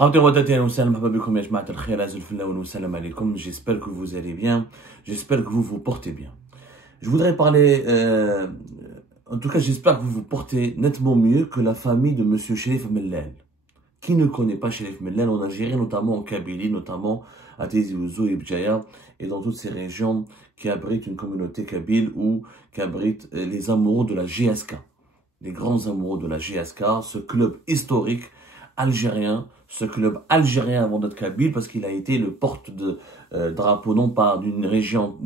J'espère que vous allez bien, j'espère que vous vous portez bien. Je voudrais parler, en tout cas j'espère que vous vous portez nettement mieux que la famille de Monsieur Cherif Mellal. Qui ne connaît pas Cherif Mellal en Algérie, notamment en Kabylie, notamment à Tizi Ouzou et Bjaya, et dans toutes ces régions qui abritent une communauté kabyle ou qui abritent les amoureux de la GSK. Les grands amoureux de la GSK, ce club historique algérien, ce club algérien avant d'être kabyle, parce qu'il a été le porte de drapeau non pas d'une région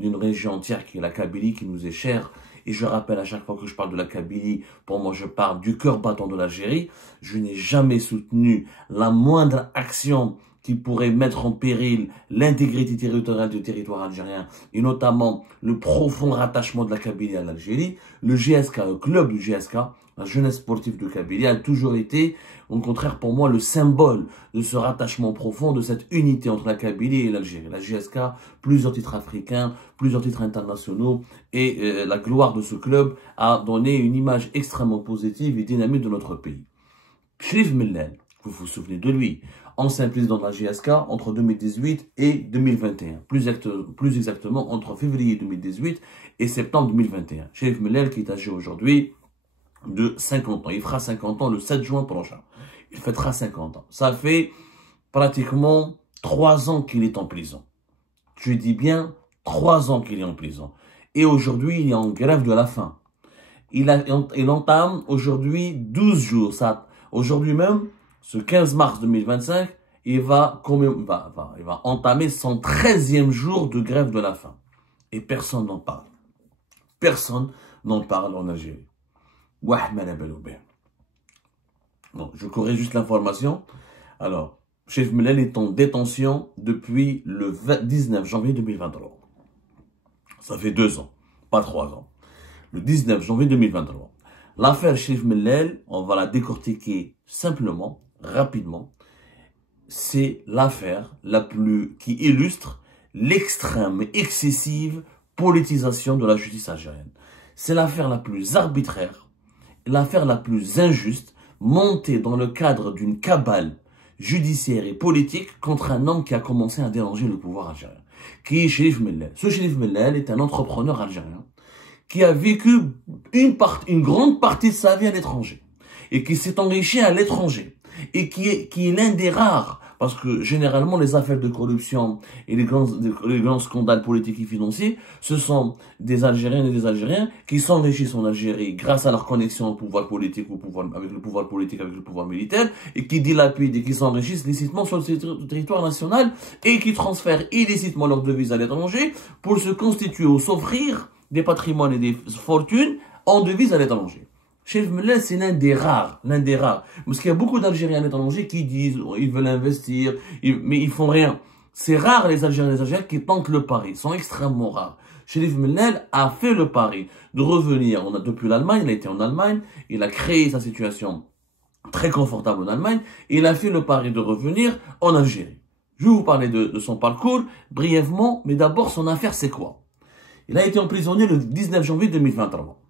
entière qui est la Kabylie, qui nous est chère. Et je rappelle à chaque fois que je parle de la Kabylie, pour moi je parle du cœur battant de l'Algérie. Je n'ai jamais soutenu la moindre action qui pourrait mettre en péril l'intégrité territoriale du territoire algérien, et notamment le profond rattachement de la Kabylie à l'Algérie. Le GSK, le club du GSK, la jeunesse sportive de Kabylie, a toujours été, au contraire pour moi, le symbole de ce rattachement profond, de cette unité entre la Kabylie et l'Algérie. La GSK, plusieurs titres africains, plusieurs titres internationaux, et la gloire de ce club a donné une image extrêmement positive et dynamique de notre pays. Cherif Mellal, vous vous souvenez de lui, ancien président de la GSK entre 2018 et 2021. Plus exactement entre février 2018 et septembre 2021. Cherif Mellal qui est âgé aujourd'hui de 50 ans. Il fera 50 ans le 7 juin prochain. Il fêtera 50 ans. Ça fait pratiquement 3 ans qu'il est en prison. Je dis bien 3 ans qu'il est en prison. Et aujourd'hui, il est en grève de la faim. Il entame aujourd'hui 12 jours. Aujourd'hui même, ce 15 mars 2025, il va entamer son 13e jour de grève de la faim. Et personne n'en parle. Personne n'en parle en Algérie. Bon, je corrige juste l'information. Alors, Cherif Mellal est en détention depuis le 19 janvier 2023. Ça fait 2 ans, pas 3 ans. Le 19 janvier 2023. L'affaire Cherif Mellal, on va la décortiquer simplement, rapidement. C'est l'affaire qui illustre l'extrême et excessive politisation de la justice algérienne. C'est l'affaire la plus arbitraire, l'affaire la plus injuste, montée dans le cadre d'une cabale judiciaire et politique contre un homme qui a commencé à déranger le pouvoir algérien, qui est Cherif Mellal. Ce Cherif Mellal est un entrepreneur algérien qui a vécu une grande partie de sa vie à l'étranger et qui s'est enrichi à l'étranger et qui est l'un des rares, parce que généralement les affaires de corruption et les grands scandales politiques et financiers, ce sont des Algériennes et des Algériens qui s'enrichissent en Algérie grâce à leur connexion au pouvoir politique, avec le pouvoir politique, avec le pouvoir militaire, et qui dilapident et qui s'enrichissent licitement sur le territoire national et qui transfèrent illicitement leurs devises à l'étranger pour se constituer ou s'offrir des patrimoines et des fortunes en devises à l'étranger. Cherif Mellal, c'est l'un des rares. Parce qu'il y a beaucoup d'Algériens à l'étranger qui disent, ils veulent investir, mais ils font rien. C'est rare les Algériens et les Algériens qui tentent le pari. Ils sont extrêmement rares. Cherif Mellal a fait le pari de revenir depuis l'Allemagne. Il a été en Allemagne. Il a créé sa situation très confortable en Allemagne. Et il a fait le pari de revenir en Algérie. Je vais vous parler de son parcours brièvement, mais d'abord son affaire, c'est quoi? Il a été emprisonné le 19 janvier 2023.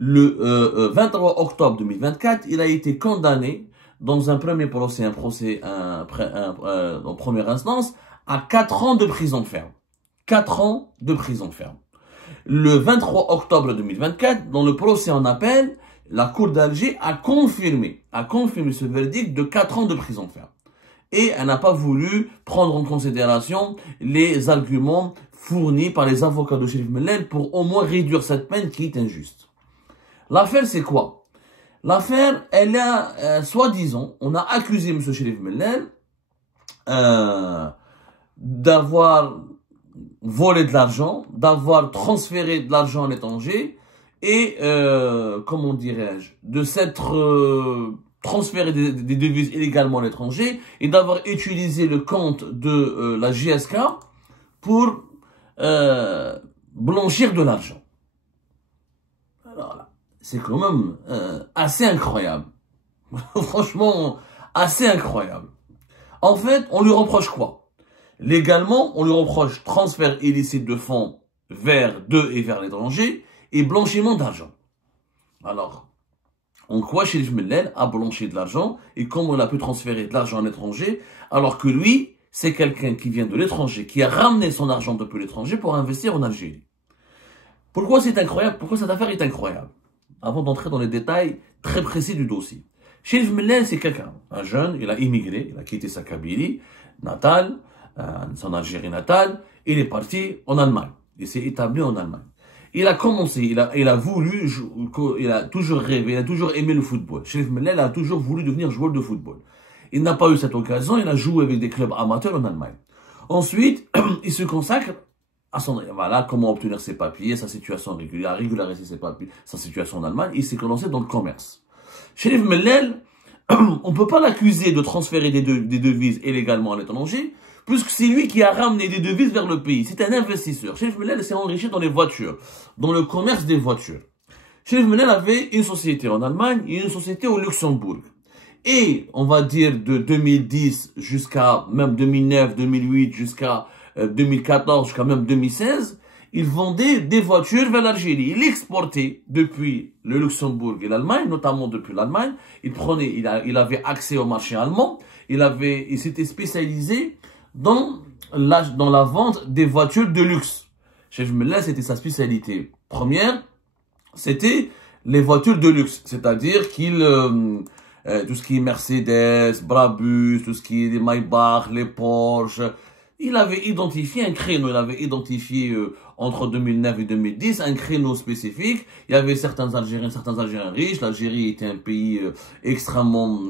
Le 23 octobre 2024, il a été condamné dans un premier procès, en première instance, à 4 ans de prison ferme. 4 ans de prison ferme. Le 23 octobre 2024, dans le procès en appel, la Cour d'Alger a confirmé ce verdict de 4 ans de prison ferme. Et elle n'a pas voulu prendre en considération les arguments fournis par les avocats de Cherif Mellal pour au moins réduire cette peine qui est injuste. L'affaire, c'est quoi? L'affaire, elle a, soi-disant, on a accusé M. Cherif Mellal d'avoir volé de l'argent, d'avoir transféré de l'argent à l'étranger et, comment dirais-je, de s'être transféré des devises illégalement à l'étranger et d'avoir utilisé le compte de la GSK pour blanchir de l'argent. Alors là, c'est quand même assez incroyable. Franchement, assez incroyable. En fait, on lui reproche quoi? Légalement, on lui reproche transfert illicite de fonds vers l'étranger et blanchiment d'argent. Alors, En quoi Chérif Mellel a blanchi de l'argent et comment il a pu transférer de l'argent à l'étranger, alors que lui, c'est quelqu'un qui vient de l'étranger, qui a ramené son argent depuis l'étranger pour investir en Algérie. Pourquoi c'est incroyable? Pourquoi cette affaire est incroyable? Avant d'entrer dans les détails très précis du dossier. Chérif Mellel, c'est quelqu'un, un jeune, il a immigré, il a quitté sa Kabylie natale, son Algérie natale, il est parti en Allemagne. Il s'est établi en Allemagne. Il a commencé, il a voulu, il a toujours rêvé, il a toujours aimé le football. Chérif Mellel a toujours voulu devenir joueur de football. Il n'a pas eu cette occasion, il a joué avec des clubs amateurs en Allemagne. Ensuite, il se consacre à son, voilà, comment obtenir ses papiers, sa situation régulière, régulariser ses papiers, sa situation en Allemagne. Il s'est lancé dans le commerce. Chérif Mellel, on ne peut pas l'accuser de transférer des devises illégalement à l'étranger, puisque c'est lui qui a ramené des devises vers le pays. C'est un investisseur. Chérif Mellel s'est enrichi dans les voitures, dans le commerce des voitures. Chérif Mellel avait une société en Allemagne et une société au Luxembourg. Et on va dire de 2010 jusqu'à même 2009, 2008, jusqu'à 2014, jusqu'à même 2016, il vendait des voitures vers l'Algérie. Il exportait depuis le Luxembourg et l'Allemagne, notamment depuis l'Allemagne. Il avait accès au marché allemand. Il s'était spécialisé dans la vente des voitures de luxe. Chérif Mellel, c'était sa spécialité première. C'était les voitures de luxe. C'est-à-dire tout ce qui est Mercedes, Brabus, tout ce qui est les Maybach, les Porsche. Il avait identifié un créneau, il avait identifié entre 2009 et 2010 un créneau spécifique. Il y avait certains Algériens riches. L'Algérie était un pays extrêmement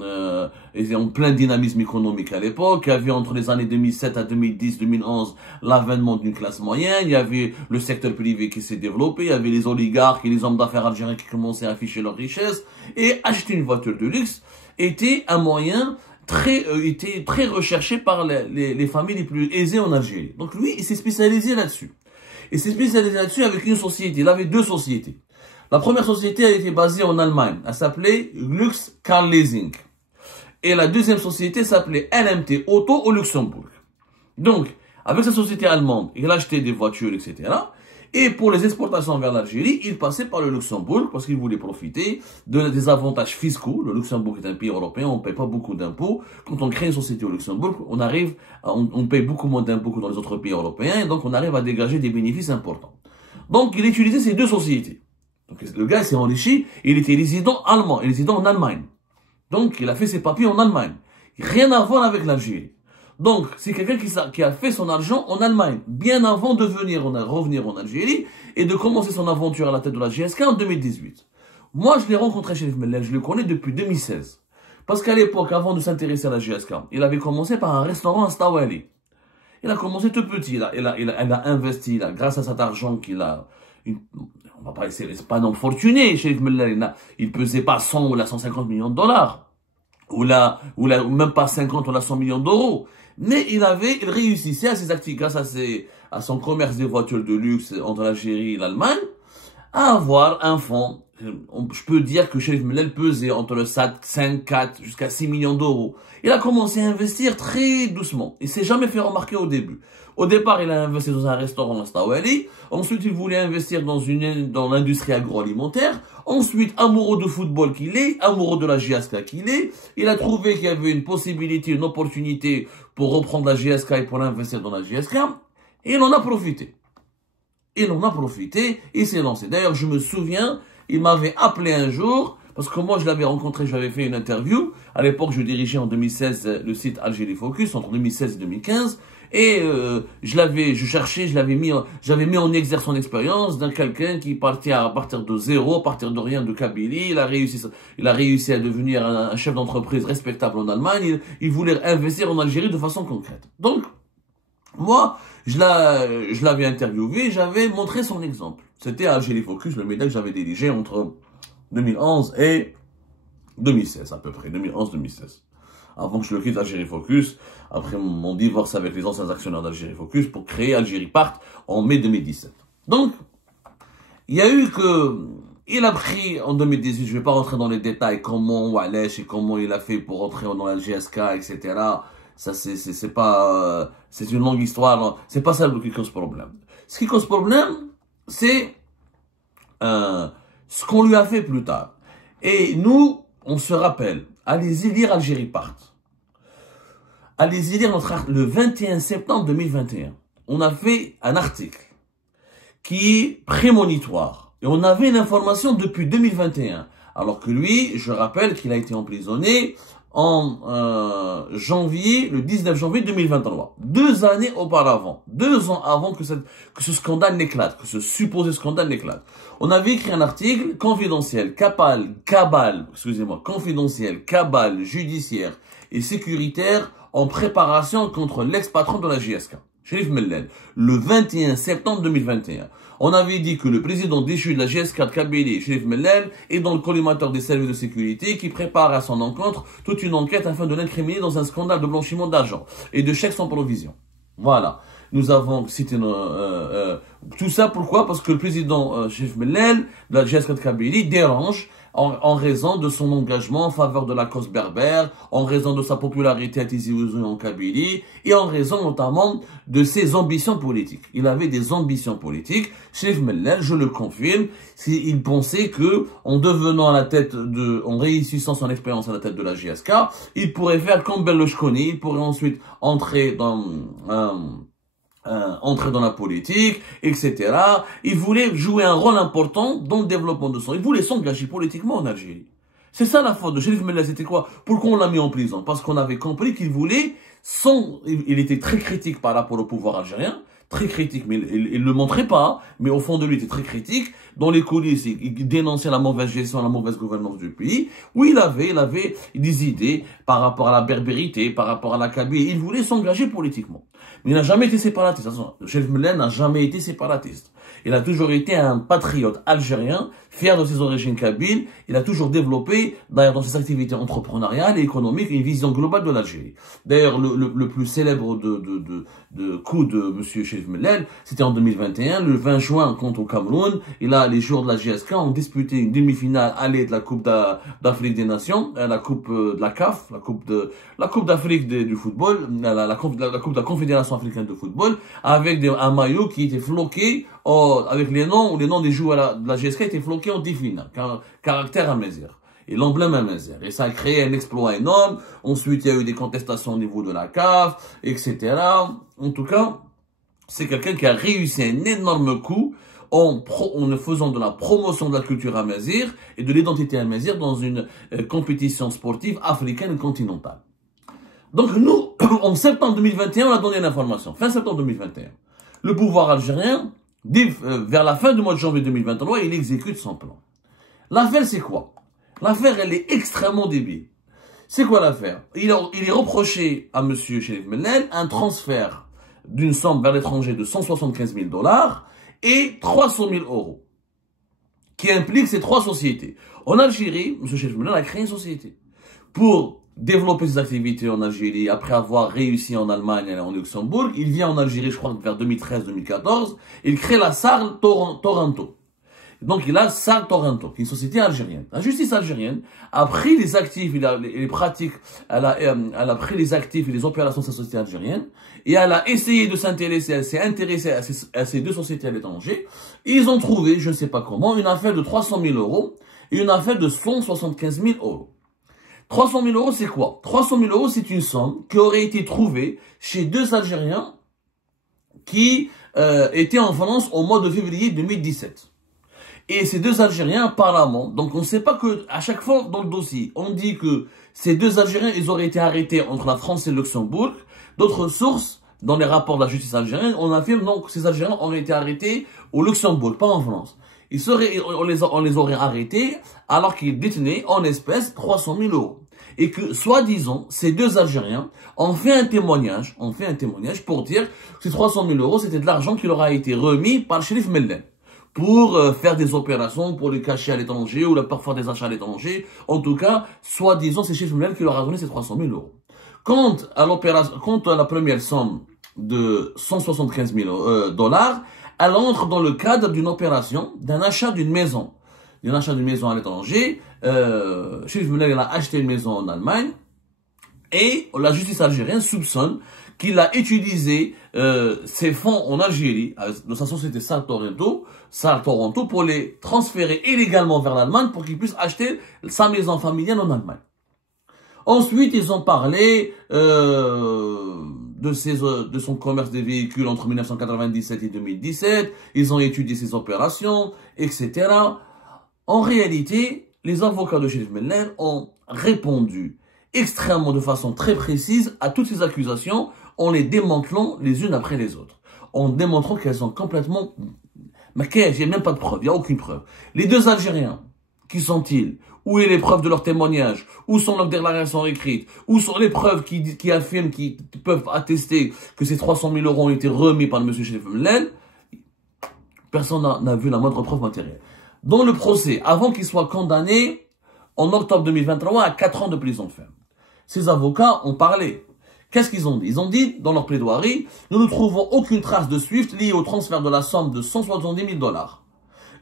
en plein dynamisme économique à l'époque. Il y avait entre les années 2007 à 2010, 2011 l'avènement d'une classe moyenne. Il y avait le secteur privé qui s'est développé. Il y avait les oligarques et les hommes d'affaires algériens qui commençaient à afficher leur richesse. Et acheter une voiture de luxe était un moyen était très recherché par les familles les plus aisées en Algérie. Donc lui, il s'est spécialisé là-dessus. Il s'est spécialisé là-dessus avec une société. Il avait deux sociétés. La première société, elle était basée en Allemagne. Elle s'appelait Glux Car Leasing. Et la deuxième société s'appelait LMT Auto au Luxembourg. Donc, avec sa société allemande, il achetait des voitures, etc. Et pour les exportations vers l'Algérie, il passait par le Luxembourg parce qu'il voulait profiter des avantages fiscaux. Le Luxembourg est un pays européen, on ne paye pas beaucoup d'impôts. Quand on crée une société au Luxembourg, on paye beaucoup moins d'impôts que dans les autres pays européens, et donc on arrive à dégager des bénéfices importants. Donc il utilisait ces deux sociétés. Donc le gars s'est enrichi, il était résident allemand, il est résident en Allemagne. Donc il a fait ses papiers en Allemagne. Rien à voir avec l'Algérie. Donc, c'est quelqu'un qui a fait son argent en Allemagne, bien avant de revenir en Algérie et de commencer son aventure à la tête de la GSK en 2018. Moi, je l'ai rencontré Chérif Mellel, je le connais depuis 2016. Parce qu'à l'époque, avant de s'intéresser à la GSK, il avait commencé par un restaurant à Stawali. Il a commencé tout petit, il a investi, grâce à cet argent on va pas essayer, c'est pas un homme fortuné, Chérif Mellel, il pesait pas 100 ou 150 millions de dollars. Ou même pas 50 ou 100 millions d'euros. Mais il réussissait à ses activités, grâce à son commerce des voitures de luxe entre l'Algérie et l'Allemagne, à avoir un fonds. Je peux dire que Chérif Mellel pesait entre le 5, 4, jusqu'à 6 millions d'euros. Il a commencé à investir très doucement. Il s'est jamais fait remarquer au début. Au départ, il a investi dans un restaurant à Stawali. Ensuite, il voulait investir dans l'industrie agroalimentaire. Ensuite, amoureux de football qu'il est, amoureux de la GSK qu'il est, il a trouvé qu'il y avait une possibilité, une opportunité pour reprendre la GSK et pour investir dans la GSK. Et il en a profité. Il s'est lancé. D'ailleurs, je me souviens, il m'avait appelé un jour, parce que moi, je l'avais rencontré, je lui avais fait une interview. À l'époque, je dirigeais en 2016 le site Algérie Focus, entre 2016 et 2015. Et j'avais mis en exergue son expérience d'un quelqu'un qui partait à partir de zéro, à partir de rien, de Kabylie. Il a réussi à devenir un chef d'entreprise respectable en Allemagne. Il voulait investir en Algérie de façon concrète. Donc, moi, je l'avais interviewé, j'avais montré son exemple. C'était Algérie Focus, le média que j'avais dirigé entre 2011 et 2016 à peu près, 2011-2016. Avant que je le quitte Algérie Focus, après mon divorce avec les anciens actionnaires d'Algérie Focus, pour créer Algérie Part en mai 2017. Donc, il a pris en 2018, je ne vais pas rentrer dans les détails, comment Walesh et comment il a fait pour rentrer dans la GSK, etc. Ça, c'est une longue histoire, c'est pas ça qui cause problème. Ce qui cause problème, c'est ce qu'on lui a fait plus tard. Et nous, on se rappelle, allez-y lire Algérie part. Allez-y lire le 21 septembre 2021. On a fait un article qui est prémonitoire. Et on avait une information depuis 2021. Alors que lui, je rappelle qu'il a été emprisonné en janvier, le 19 janvier 2023. 2 années auparavant, 2 ans avant que ce scandale n'éclate, que ce supposé scandale n'éclate. On avait écrit un article confidentiel, confidentiel, cabale judiciaire et sécuritaire en préparation contre l'ex-patron de la JSK, Cherif Mellel, le 21 septembre 2021. On avait dit que le président déchu de la GS4 Kabylie, Cherif Mellel, est dans le collimateur des services de sécurité qui prépare à son encontre toute une enquête afin de l'incriminer dans un scandale de blanchiment d'argent et de chèques sans provision. Voilà. Nous avons cité tout ça, pourquoi? Parce que le président Cherif Mellel de la GS4 Kabylie dérange en raison de son engagement en faveur de la cause berbère, en raison de sa popularité à Tizi Ouzou en Kabylie, et en raison notamment de ses ambitions politiques. Il avait des ambitions politiques. Cherif Mellel, je le confirme, il pensait que, en devenant à la tête en réussissant son expérience à la tête de la JSK, il pourrait faire comme Berlusconi, il pourrait ensuite entrer dans la politique, etc. Il voulait jouer un rôle important dans le développement de son... Il voulait s'engager politiquement en Algérie. C'est ça la faute de Cherif Mellel, c'était quoi? Pourquoi on l'a mis en prison? Parce qu'on avait compris qu'il voulait il était très critique par rapport au pouvoir algérien, très critique, mais il le montrait pas, mais au fond de lui, il était très critique. Dans les coulisses, il dénonçait la mauvaise gestion, la mauvaise gouvernance du pays. Oui, il avait des idées par rapport à la berbérité, par rapport à la Kabylie. Il voulait s'engager politiquement. Mais il n'a jamais été séparatiste. Cherif Mellel n'a jamais été séparatiste. Il a toujours été un patriote algérien, fier de ses origines kabyles. Il a toujours développé, d'ailleurs, dans ses activités entrepreneuriales et économiques, une vision globale de l'Algérie. D'ailleurs, le plus célèbre coup de M. Cherif Mellel, c'était en 2021, le 20 juin, contre au Cameroun. Et là, les joueurs de la GSK ont disputé une demi-finale allée de la Coupe d'Afrique des Nations, la Coupe de la CAF, la Coupe d'Afrique du football, la Coupe de la Confédération africaine de football, avec un maillot qui était floqué, avec les noms des joueurs de la GSK étaient floqués en demi-finale, caractère Amazir. Et l'emblème Amazir. Et ça a créé un exploit énorme. Ensuite, il y a eu des contestations au niveau de la CAF, etc. En tout cas, c'est quelqu'un qui a réussi un énorme coup en faisant de la promotion de la culture amazir et de l'identité amazir dans une compétition sportive africaine et continentale. Donc nous, en septembre 2021, on a donné l'information. Fin septembre 2021. Le pouvoir algérien, vers la fin du mois de janvier 2023, il exécute son plan. L'affaire, c'est quoi? L'affaire, elle est extrêmement débile. C'est quoi l'affaire? Il est reproché à M. Cherif Mellel un transfert d'une somme vers l'étranger de 175 000 $ et 300 000 €, qui implique ces 3 sociétés. En Algérie, M. Cherif Mellel a créé une société pour développer ses activités en Algérie. Après avoir réussi en Allemagne et en Luxembourg, il vient en Algérie, je crois, vers 2013-2014. Il crée la SAR Toronto. Donc, il a SAR Toronto, qui est une société algérienne. La justice algérienne a pris les actifs et les pratiques, elle a pris les actifs et les opérations de sa société algérienne, et elle a essayé de s'intéresser, elle s'est intéressée à ces 2 sociétés à l'étranger. Ils ont trouvé, je ne sais pas comment, une affaire de 300 000 € et une affaire de 175 000 €. 300 000 €, c'est quoi? 300 000 €, c'est une somme qui aurait été trouvée chez 2 Algériens qui étaient en France au mois de février 2017. Et ces 2 Algériens, apparemment, donc on ne sait pas que, à chaque fois dans le dossier, on dit que ces 2 Algériens, ils auraient été arrêtés entre la France et le Luxembourg. D'autres sources, dans les rapports de la justice algérienne, on affirme donc que ces Algériens auraient été arrêtés au Luxembourg, pas en France. On les aurait arrêtés alors qu'ils détenaient en espèces 300 000 €. Et que, soi-disant, ces 2 Algériens ont fait un témoignage pour dire que ces 300 000 €, c'était de l'argent qui leur a été remis par Cherif Mellel pour faire des opérations, pour les cacher à l'étranger ou parfois des achats à l'étranger. En tout cas, soi-disant, c'est Cherif Mellel qui leur a donné ces 300 000 €. Quant à la première somme de 175 000 $, elle entre dans le cadre d'une opération d'un achat d'une maison. À l'étranger. Cherif Mellel a acheté une maison en Allemagne. Et la justice algérienne soupçonne qu'il a utilisé ses fonds en Algérie, de sa société Sal Toronto, pour les transférer illégalement vers l'Allemagne pour qu'il puisse acheter sa maison familiale en Allemagne. Ensuite, ils ont parlé de son commerce des véhicules entre 1997 et 2017. Ils ont étudié ses opérations, etc. En réalité, les avocats de Cherif Mellen ont répondu extrêmement de façon très précise à toutes ces accusations en les démantelant les unes après les autres. En démontrant qu'elles sont complètement... Mais il n'y a même pas de preuve, il n'y a aucune preuve. Les deux Algériens, qui sont-ils? Où est les preuves de leur témoignage? Où sont leurs déclarations écrites? Où sont les preuves qui affirment, qui peuvent attester que ces 300 000 euros ont été remis par M. Cherif Mellen? Personne n'a vu la moindre preuve matérielle. Dans le procès, avant qu'il soit condamné en octobre 2023 à 4 ans de prison ferme, ces avocats ont parlé. Qu'est-ce qu'ils ont dit? Ils ont dit, dans leur plaidoirie, nous ne trouvons aucune trace de SWIFT liée au transfert de la somme de 170 000 $.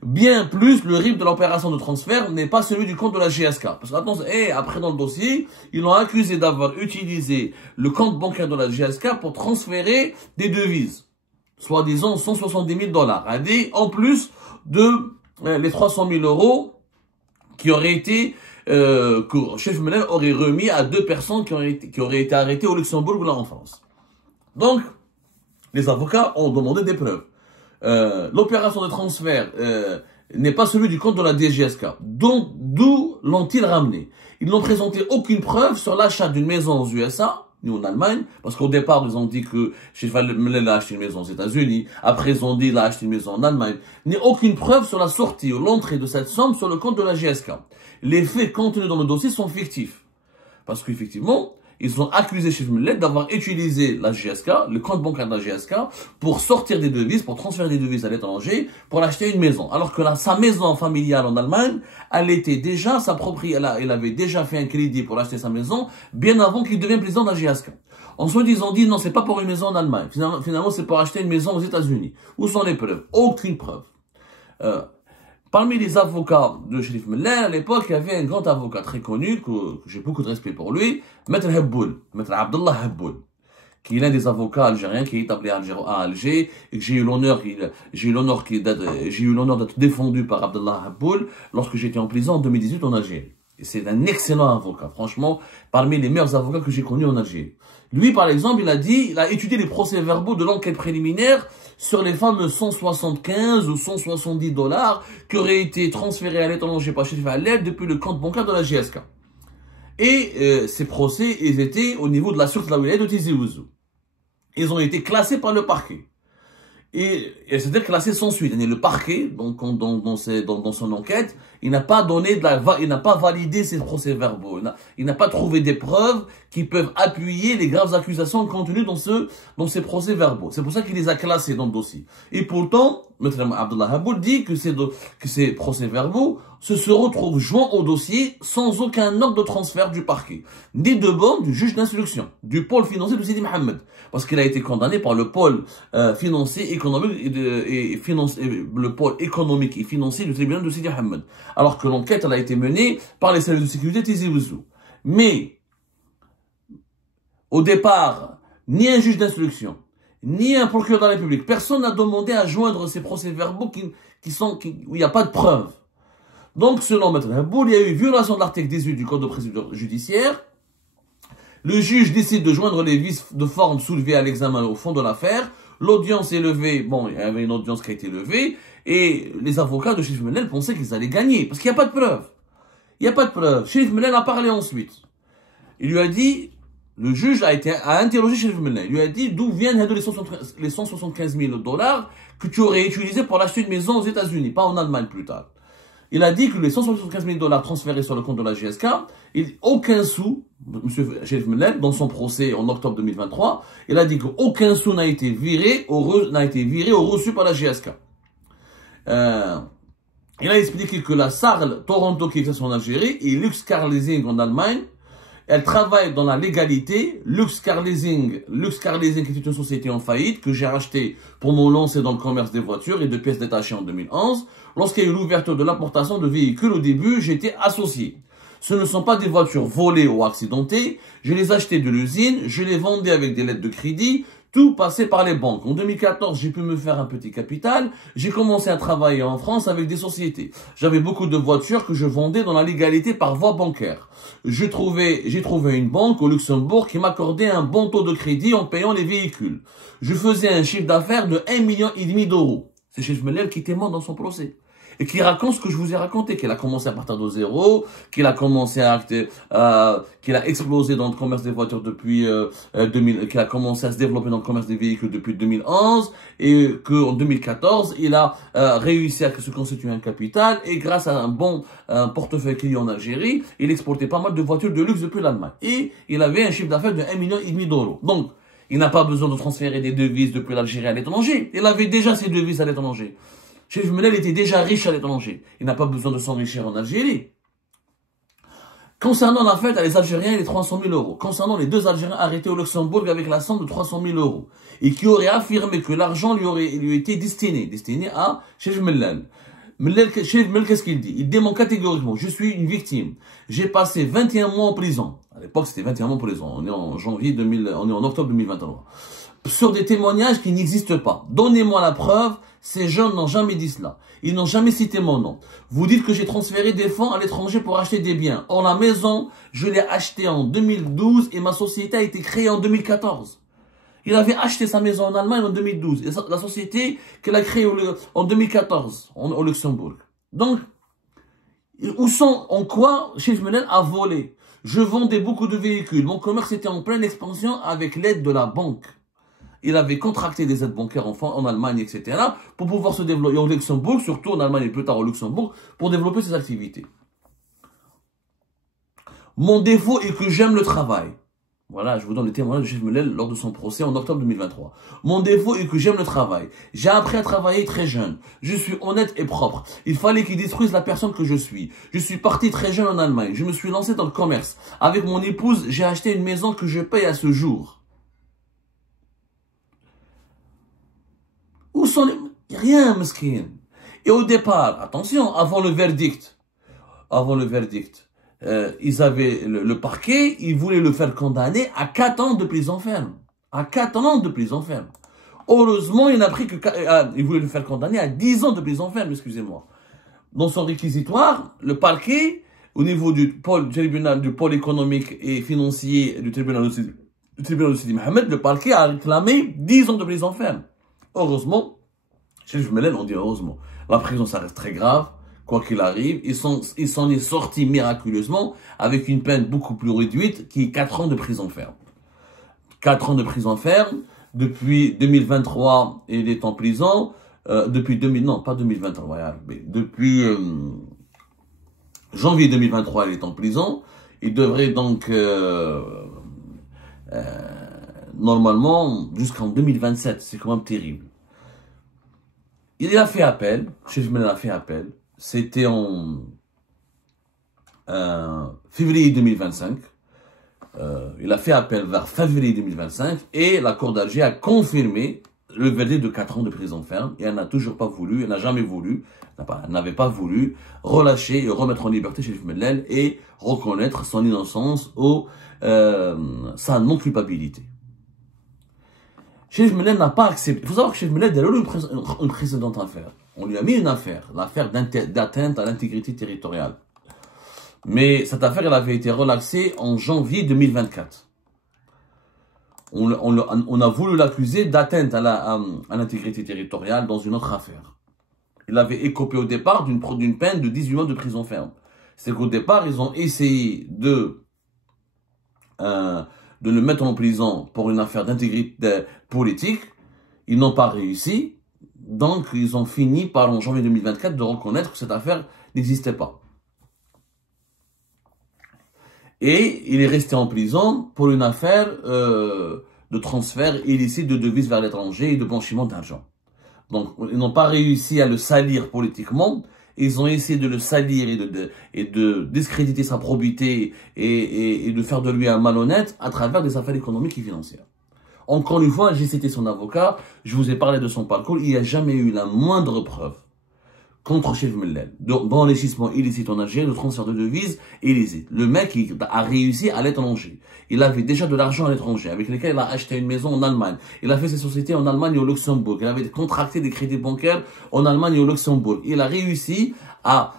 Bien plus, le RIB de l'opération de transfert n'est pas celui du compte de la GSK. Parce que, attention, après dans le dossier, ils l'ont accusé d'avoir utilisé le compte bancaire de la GSK pour transférer des devises. Soi-disant 170 000 $. En plus de les 300 000 euros qui auraient été, que Cherif Mellen aurait remis à 2 personnes qui auraient été arrêtées au Luxembourg ou là en France. Donc, les avocats ont demandé des preuves. L'opération de transfert n'est pas celui du compte de la DGSK. Donc, d'où l'ont-ils ramené? Ils n'ont présenté aucune preuve sur l'achat d'une maison aux USA, ni en Allemagne, parce qu'au départ, ils ont dit que Cherif Mellen a acheté une maison aux États-Unis, après ils ont dit qu'il a acheté une maison en Allemagne, ni aucune preuve sur la sortie ou l'entrée de cette somme sur le compte de la GSK. Les faits contenus dans le dossier sont fictifs. Parce qu'effectivement, ils ont accusé Cherif Mellen d'avoir utilisé la GSK, le compte bancaire de la GSK, pour sortir des devises, pour transférer des devises à l'étranger, pour acheter une maison. Alors que sa maison familiale en Allemagne, elle était déjà sa propriété, elle avait déjà fait un crédit pour acheter sa maison, bien avant qu'il devienne président de la GSK. Ensuite, ils ont dit, non, c'est pas pour une maison en Allemagne. Finalement, c'est pour acheter une maison aux États-Unis. Où sont les preuves? Aucune preuve. Parmi les avocats de Cherif Mellen, à l'époque, il y avait un grand avocat très connu, que j'ai beaucoup de respect pour lui, Maître Hebboul, Maître Abdallah Hebboul, qui est l'un des avocats algériens qui est établi à Alger, et que j'ai eu l'honneur d'être défendu par Abdallah Hebboul lorsque j'étais en prison en 2018 en Algérie. Et c'est un excellent avocat, franchement, parmi les meilleurs avocats que j'ai connus en Algérie. Lui, par exemple, il a étudié les procès-verbaux de l'enquête préliminaire sur les fameux 175 ou 170 $ qui auraient été transférés à l'étranger par Cherif Mellen depuis le compte bancaire de la GSK. Et ces procès, ils étaient au niveau de la sûreté de la wilaya de Tizi Ouzou. Ils ont été classés par le parquet. Et c'est-à-dire classé sans suite. Et le parquet, donc, dans son enquête, il n'a pas validé ces procès-verbaux. Il n'a pas trouvé des preuves qui peuvent appuyer les graves accusations contenues dans ces procès-verbaux. C'est pour ça qu'il les a classés dans le dossier. Et pourtant, M. Abdallah Hebboul dit que ces procès-verbaux se retrouvent joints au dossier sans aucun ordre de transfert du parquet, ni de bon du juge d'instruction, du pôle financier de Sidi Mohamed, parce qu'il a été condamné par le pôle financier, économique le pôle économique et financier du tribunal de Sidi Mohamed, alors que l'enquête a été menée par les services de sécurité Tizi Ouzou. Mais au départ, ni un juge d'instruction, ni un procureur de la République, personne n'a demandé à joindre ces procès-verbaux où il n'y a pas de preuves. Donc, selon M. Hebboul, il y a eu violation de l'article 18 du Code de procédure judiciaire. Le juge décide de joindre les vices de forme soulevés à l'examen au fond de l'affaire. L'audience est levée. Bon, il y avait une audience qui a été levée. Et les avocats de Cherif Mellen pensaient qu'ils allaient gagner. Parce qu'il n'y a pas de preuves. Il n'y a pas de preuves. Cherif Mellen a parlé ensuite. Il lui a dit, le juge a interrogé Cherif Mellen. Il lui a dit, d'où viennent les 175 000 $ que tu aurais utilisés pour acheter une maison aux États-Unis, pas en Allemagne plus tard. Il a dit que les 175 000 $ transférés sur le compte de la GSK, aucun sou, M. Cherif Mellen, dans son procès en octobre 2023, il a dit qu'aucun sou n'a été viré au reçu par la GSK. Il a expliqué que la Sal Toronto qui existe en Algérie et Lux Car Leasing en Allemagne, elle travaille dans la légalité. Lux Car Leasing qui est une société en faillite que j'ai rachetée pour me lancer dans le commerce des voitures et de pièces détachées en 2011. Lorsqu'il y a eu l'ouverture de l'importation de véhicules, au début, j'étais associé. Ce ne sont pas des voitures volées ou accidentées. Je les achetais de l'usine, je les vendais avec des lettres de crédit, tout passait par les banques. En 2014, j'ai pu me faire un petit capital. J'ai commencé à travailler en France avec des sociétés. J'avais beaucoup de voitures que je vendais dans la légalité par voie bancaire. J'ai trouvé une banque au Luxembourg qui m'accordait un bon taux de crédit en payant les véhicules. Je faisais un chiffre d'affaires de 1,5 million d'euros. C'est Chérif Mellel qui témoigne dans son procès. Et qui raconte ce que je vous ai raconté, qu'il a commencé à partir de zéro, qu'il a commencé qu'il a explosé dans le commerce des voitures depuis 2000, qu'il a commencé à se développer dans le commerce des véhicules depuis 2011, et qu'en 2014, il a réussi à se constituer un capital, et grâce à un bon portefeuille client en Algérie, il exportait pas mal de voitures de luxe depuis l'Allemagne. Et il avait un chiffre d'affaires de 1,5 million d'euros. Donc, il n'a pas besoin de transférer des devises depuis l'Algérie à l'étranger. Il avait déjà ses devises à l'étranger. Chérif Mellel était déjà riche à l'étranger. Il n'a pas besoin de s'enrichir en Algérie. Concernant la fête à les Algériens et les 300 000 euros. Concernant les 2 Algériens arrêtés au Luxembourg avec la somme de 300 000 euros. Et qui auraient affirmé que l'argent lui était destiné à Chérif Mellel. Chérif Mellel, qu'est-ce qu'il dit? Il dément catégoriquement, je suis une victime. J'ai passé 21 mois en prison. À l'époque, c'était 21 mois en prison. On est en on est en octobre 2023. Sur des témoignages qui n'existent pas. Donnez-moi la preuve. Ces jeunes n'ont jamais dit cela. Ils n'ont jamais cité mon nom. Vous dites que j'ai transféré des fonds à l'étranger pour acheter des biens. Or, la maison, je l'ai achetée en 2012 et ma société a été créée en 2014. Il avait acheté sa maison en Allemagne en 2012. Et la société qu'elle a créée en 2014 au Luxembourg. Donc, en quoi Chérif Mellel a volé? Je vendais beaucoup de véhicules. Mon commerce était en pleine expansion avec l'aide de la banque. Il avait contracté des aides bancaires en Allemagne, etc., pour pouvoir se développer au Luxembourg, surtout en Allemagne et plus tard au Luxembourg, pour développer ses activités. Mon défaut est que j'aime le travail. Voilà, je vous donne le témoignage de Chérif Mellel lors de son procès en octobre 2023. Mon défaut est que j'aime le travail. J'ai appris à travailler très jeune. Je suis honnête et propre. Il fallait qu'il détruise la personne que je suis. Je suis parti très jeune en Allemagne. Je me suis lancé dans le commerce. Avec mon épouse, j'ai acheté une maison que je paye à ce jour. Où sont les... Rien, mesquin. Et au départ, attention, avant le verdict, ils avaient le parquet, ils voulaient le faire condamner à 4 ans de prison ferme. À 4 ans de prison ferme. Heureusement, il n'a pris que... il voulait le faire condamner à 10 ans de prison ferme, excusez-moi. Dans son réquisitoire, le parquet, au niveau du tribunal, du pôle économique et financier du tribunal de Sidi Mohamed, le parquet a réclamé 10 ans de prison ferme. Heureusement, Chérif Mellel, on dit heureusement. La prison, ça reste très grave. Quoi qu'il arrive, il s'en est sorti miraculeusement avec une peine beaucoup plus réduite qui est 4 ans de prison ferme. 4 ans de prison ferme. Depuis 2023, il est en prison. Non, pas 2023, mais depuis janvier 2023, il est en prison. Il devrait donc, normalement, jusqu'en 2027. C'est quand même terrible. Il a fait appel. Chérif Mellel a fait appel. C'était en février 2025. Il a fait appel vers février 2025 et la Cour d'Alger a confirmé le verdict de 4 ans de prison ferme et elle n'a toujours pas voulu, elle n'a jamais voulu, elle n'avait pas voulu relâcher et remettre en liberté Chérif Mellel et reconnaître son innocence ou sa non-culpabilité. Chérif Mellel n'a pas accepté. Il faut savoir que Chérif Mellel a eu une précédente affaire. On lui a mis une affaire, l'affaire d'atteinte à l'intégrité territoriale. Mais cette affaire, elle avait été relaxée en janvier 2024. On a voulu l'accuser d'atteinte à l'intégrité territoriale dans une autre affaire. Il avait écopé au départ d'une peine de 18 mois de prison ferme. C'est qu'au départ, ils ont essayé de le mettre en prison pour une affaire d'intégrité politique. Ils n'ont pas réussi. Donc, ils ont fini par, en janvier 2024, de reconnaître que cette affaire n'existait pas. Et il est resté en prison pour une affaire de transfert illicite de devises vers l'étranger et de blanchiment d'argent. Donc, ils n'ont pas réussi à le salir politiquement. Ils ont essayé de le salir et de discréditer sa probité et de faire de lui un malhonnête à travers des affaires économiques et financières. Encore une fois, j'ai cité son avocat, je vous ai parlé de son parcours, il n'y a jamais eu la moindre preuve contre Chérif Mellel, d'enrichissement illicite en Algérie, de transfert de devises illicite. Le mec, il a réussi à l'étranger. Il avait déjà de l'argent à l'étranger, avec lequel il a acheté une maison en Allemagne. Il a fait ses sociétés en Allemagne et au Luxembourg. Il avait contracté des crédits bancaires en Allemagne et au Luxembourg. Il a réussi à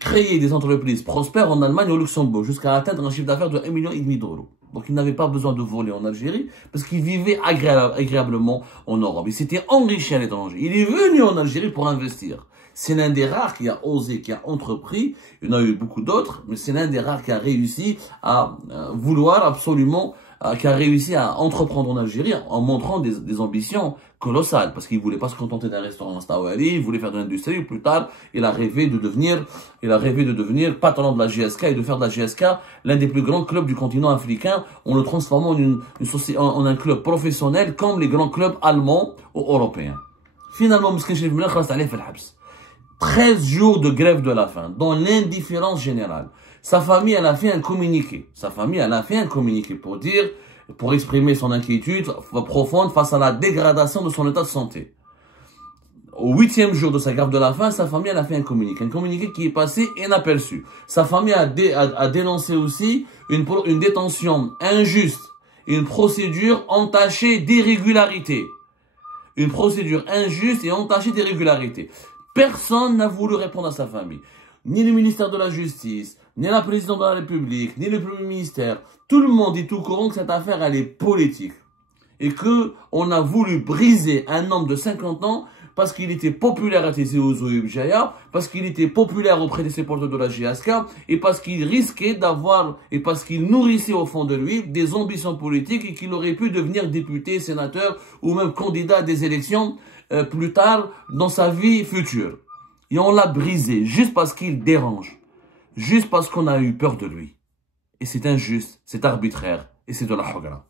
créer des entreprises prospères en Allemagne et au Luxembourg, jusqu'à atteindre un chiffre d'affaires de 1,5 million d'euros. Donc il n'avait pas besoin de voler en Algérie, parce qu'il vivait agréablement en Europe. Il s'était enrichi à l'étranger. Il est venu en Algérie pour investir. C'est l'un des rares qui a osé, qui a entrepris. Il y en a eu beaucoup d'autres, mais c'est l'un des rares qui a réussi à vouloir absolument, qui a réussi à entreprendre en Algérie en montrant des ambitions colossales. Parce qu'il voulait pas se contenter d'un restaurant Stawali, il voulait faire de l'industrie. Plus tard, il a rêvé de devenir patron de la GSK et de faire de la GSK l'un des plus grands clubs du continent africain en le transformant en un club professionnel comme les grands clubs allemands ou européens. Finalement, Mskin Chérif Mellel خلصت عليه في الحبس. 13 jours de grève de la faim, dans l'indifférence générale. Sa famille, elle a fait un communiqué. Pour exprimer son inquiétude profonde face à la dégradation de son état de santé. Au 8e jour de sa grève de la faim, sa famille, elle a fait un communiqué qui est passé inaperçu. Sa famille a dénoncé aussi une détention injuste, une procédure entachée d'irrégularité. Une procédure injuste et entachée d'irrégularité. Personne n'a voulu répondre à sa famille. Ni le ministère de la Justice, ni la présidente de la République, ni le Premier ministère. Tout le monde est au courant que cette affaire, elle est politique. Et que on a voulu briser un homme de 50 ans parce qu'il était populaire à Tizi Ouzou et Bjaya, parce qu'il était populaire auprès de ses porteurs de la GSK, et parce qu'il risquait et parce qu'il nourrissait au fond de lui des ambitions politiques et qu'il aurait pu devenir député, sénateur ou même candidat à des élections plus tard dans sa vie future. Et on l'a brisé juste parce qu'il dérange. Juste parce qu'on a eu peur de lui. Et c'est injuste, c'est arbitraire et c'est de la hagra.